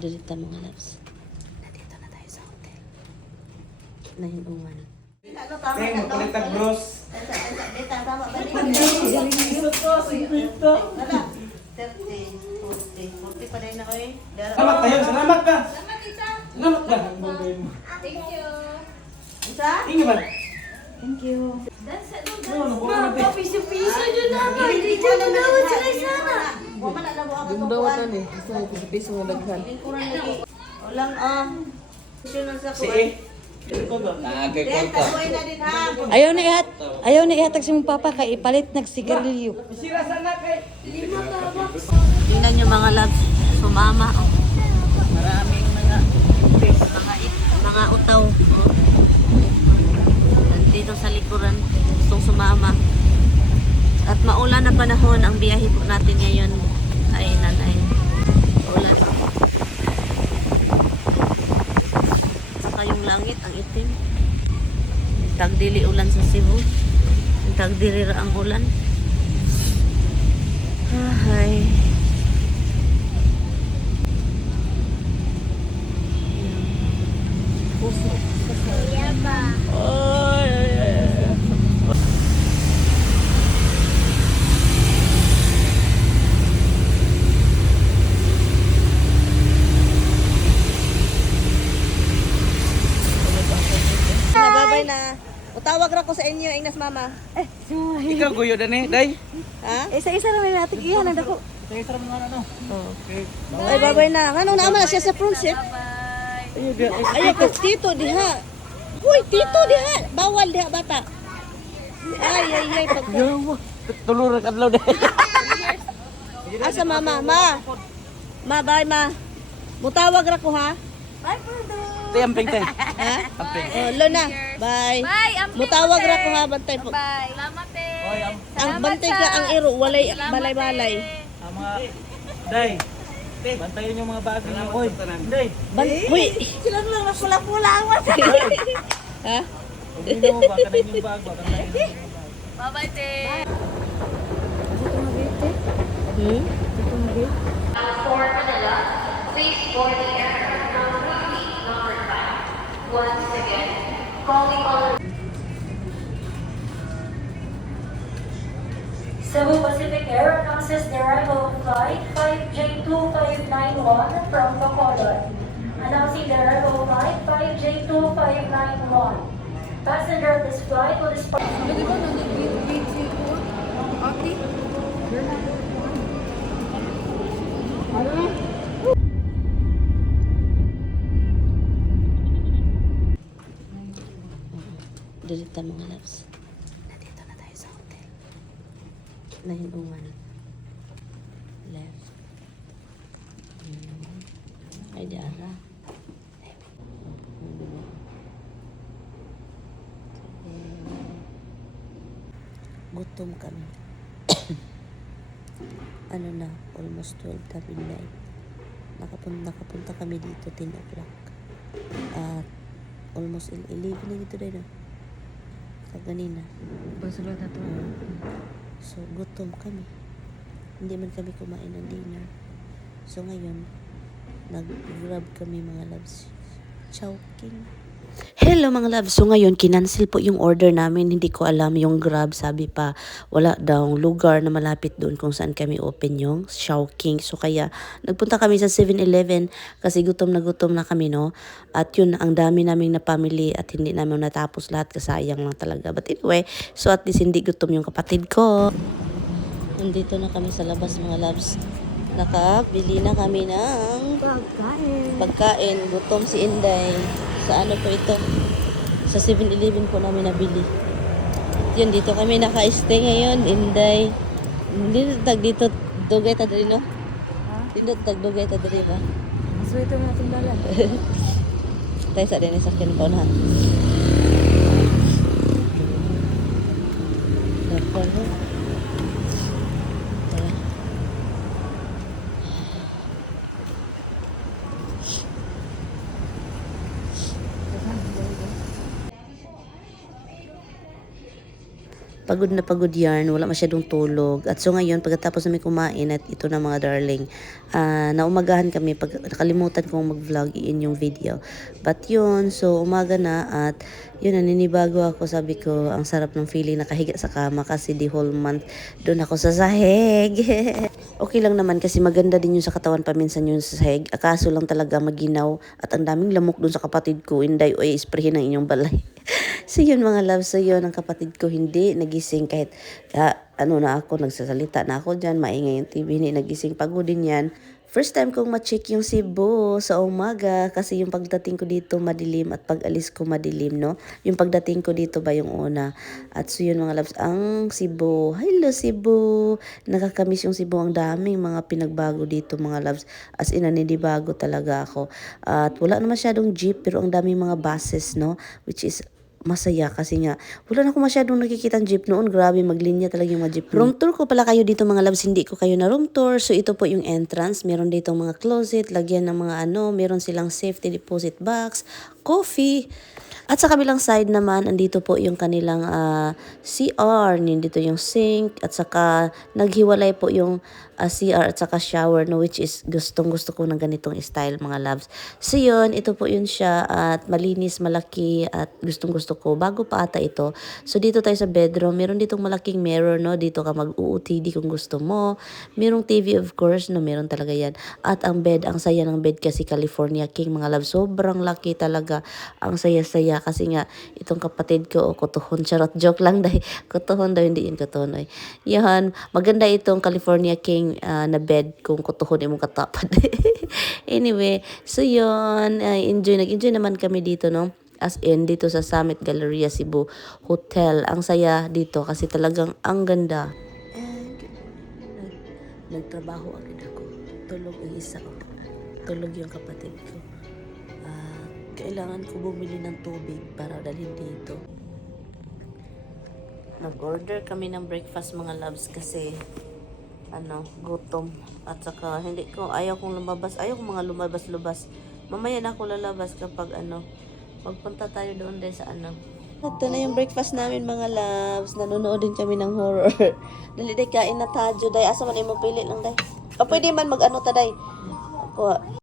Dirita mga loves. Nandito na tayo sa hotel. Nahinuman. Sing, magpalitag bros. Salamat tayo, salamat ka. Salamat ka. Thank you. Tingin ba? Thank you. Piso-piso dyan naman. Hindi dyan nagawad sila sana. Yung bawat na eh. Gusto mo piso mo daghan. Walang Si E. Ayaw na ihatag si mong papa kay ipalit nagsigarilyo. Sira sana kay. Tingnan nyo mga loves. Sumama. Oh. Maraming mga utaw. Oh. Dito sa likuran. Gustong sumama. At maulan na panahon. Ang biyahe po natin ngayon ay nanay. Ulan. Saka yung langit, ang itim. Tagdili ulan sa Cebu. Tagdiri ra ang ulan. Ay. Puso. Nababay na. Utawag ra ko sa inyo, Ignas Mama. Ikaw guyo dan eh, day. Ha? Isa-isa naman natin iyan. Ang dako. Isa ra mga ano. Okay. Ay, babay na. Ano naman na siya sa front seat? Ayo dia. Ay, tito diha. Uy, tito diha. Bawal diha bata. Ay. Tulurag adlaw day. Asa mama? Ma, bye ma. Mutawag ra ko ha. Tiamping tay. Ha? Amping. Oh, Lona. Bye. Bye, amping Mutawag mo, ra te. ko ha, bantay po. Bye. Salamat, te. Ang bantay ka ang iro, walay balay-balay. Ang mga day. Bantayan yung mga bagay niyo. Oy, day. Uy. Sila lang na pula-pula ang mata. Ha? Hindi mo ba kanain yung bag ba kanain. Bye-bye, te. Hmm? For Manila, please board the aircraft number 5. Once again, calling all Cebu Pacific Air announces the arrival of flight 5J2591 from Bacolod. Announcing the arrival of flight 5J2591. Passenger of this flight will depart. Dirita mga loves. Nandito na tayo sa hotel. Nahinuman. Left. Ay, diara. Gutom kami. Ano na, almost 12 na midnight. Nakapunta kami dito 10 o'clock. At almost 11 na dito rin. Kaganina. Pasulod na to. So, gutom kami. Hindi man kami kumain ng dinner. So, ngayon, nag-grab kami mga loves. Chowking. Hello mga loves. So, ngayon, kinancel po yung order namin. Hindi ko alam yung grab. Sabi pa, wala daw lugar na malapit doon kung saan kami open yung Chowking. So, kaya, nagpunta kami sa 7-Eleven kasi gutom na kami, no? At yun, ang dami naming na family at hindi namin natapos lahat kasi sayang lang talaga. But anyway, so at least hindi gutom yung kapatid ko. Nandito na kami sa labas mga loves. Nakabili na kami ng pagkain. Gutom si Inday. Sa ano po ito? Sa 7-Eleven po namin nabili. Yun, dito kami naka-stay ngayon. Inday. Hindi tag dito dugay ta diri, no? Hindi tag dugay ta diri ba? Maswerte mo na itong dala. Tayo sa din sa akin po na. Dapat no? Tara. pagod na pagod yarn, wala masyadong tulog. At so ngayon, pagkatapos namin kumain at ito na mga darling, naumagahan kami, pag nakalimutan kong mag-vlog in yung video. But yun, so umaga na at yun, naninibago ako, sabi ko, ang sarap ng feeling nakahiga sa kama kasi the whole month doon ako sa sahig. Okay lang naman kasi maganda din yun sa katawan paminsan yun sa sahig. Akaso lang talaga maginaw at ang daming lamok doon sa kapatid ko. Inday, oy, isprayin ng inyong balay. So yun mga love, so yun ang kapatid ko hindi nagising kahit ano na ako, nagsasalita na ako dyan, maingay yung TV, hindi nagising, pagod din yan. First time kong ma-check yung Cebu sa umaga kasi yung pagdating ko dito madilim at pag-alis ko madilim, no? Yung pagdating ko dito ba yung una. At so yun mga loves, ang Cebu. Hello Cebu! Nakakamiss yung Cebu. Ang daming mga pinagbago dito mga loves. As in, nanidibago talaga ako. At wala na masyadong jeep pero ang daming mga buses, no? Which is masaya kasi nga wala na ako masyadong nakikitang jeep noon. Grabe, maglinya talaga yung mga jeep. Room tour ko pala kayo dito mga loves, hindi ko kayo na room tour. So ito po yung entrance, meron dito mga closet, lagyan ng mga meron silang safety deposit box, coffee. At sa kabilang side naman, andito po yung kanilang CR, nandito yung sink, at saka naghiwalay po yung CR at saka shower, no, which is gustong gusto ko ng ganitong style mga loves. So yun, ito po yun siya at malinis, malaki at gustong gusto ko. Bago pa ata ito. So dito tayo sa bedroom, meron ditong malaking mirror, no, dito ka mag-UOTD kung gusto mo. Merong TV of course, no, meron talaga yan. At ang bed, ang saya ng bed kasi California King mga loves. Sobrang laki talaga. Ang saya-saya kasi nga itong kapatid ko, kutuhon, charot, joke lang dahil kutuhon daw, hindi yun kutuhon. Yan, maganda itong California King na bed kung kutuhon imong katapad. Anyway, so yun, nag-enjoy naman kami dito, no? As in, dito sa Summit Galleria Cebu Hotel. Ang saya dito kasi talagang ang ganda. And nagtrabaho agad ako. Tulog ang isa ko. Tulog yung kapatid ko. Kailangan ko bumili ng tubig para dalhin dito. Nag-order kami ng breakfast mga loves kasi gutom. At saka ayaw kong mga lumabas-lubas. Mamaya na ako lalabas kapag magpunta tayo doon din sa Ito na yung breakfast namin mga loves. Nanonood din kami ng horror. Dali day kain na tayo day. Asa man mo pili lang day. Pwede man ta day. Ako